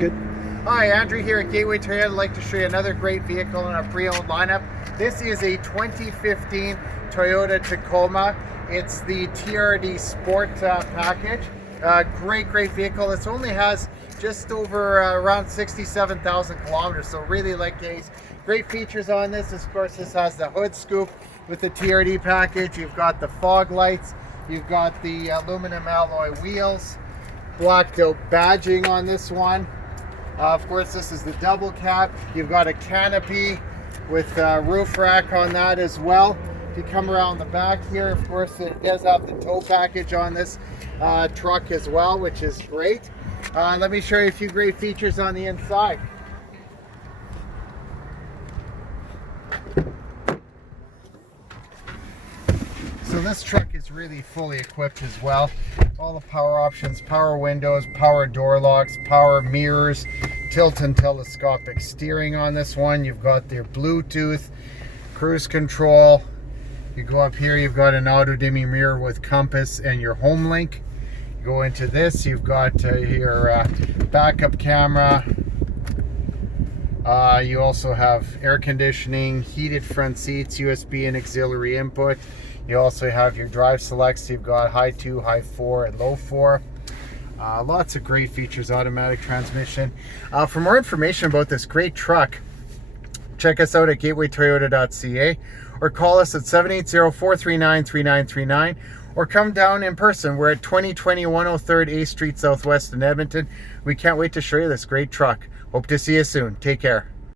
Good. Hi, Andrew here at Gateway Toyota. I'd like to show you another great vehicle in our pre-owned lineup. This is a 2015 Toyota Tacoma. It's the TRD Sport package. Great vehicle. This only has just over around 67,000 kilometers, so really like these. Great features on this. Of course, this has the hood scoop with the TRD package. You've got the fog lights. You've got the aluminum alloy wheels. Blacked out badging on this one. Of course, this is the double cab. You've got a canopy with a roof rack on that as well. If you come around the back here, of course, it does have the tow package on this truck as well, which is great. Let me show you a few great features on the inside. So this truck is really fully equipped as well. All the power options, power windows, power door locks, power mirrors, tilt and telescopic steering on this one. You've got your Bluetooth, cruise control. You go up here, you've got an auto dimming mirror with compass and your home link. You go into this, you've got your backup camera. You also have air conditioning, heated front seats, USB and auxiliary input. You also have your drive selects. You've got high 2, high 4, and low 4. Lots of great features, automatic transmission. For more information about this great truck, check us out at gatewaytoyota.ca or call us at 780-439-3939 or come down in person. We're at 2020 103rd A Street Southwest in Edmonton. We can't wait to show you this great truck. Hope to see you soon. Take care.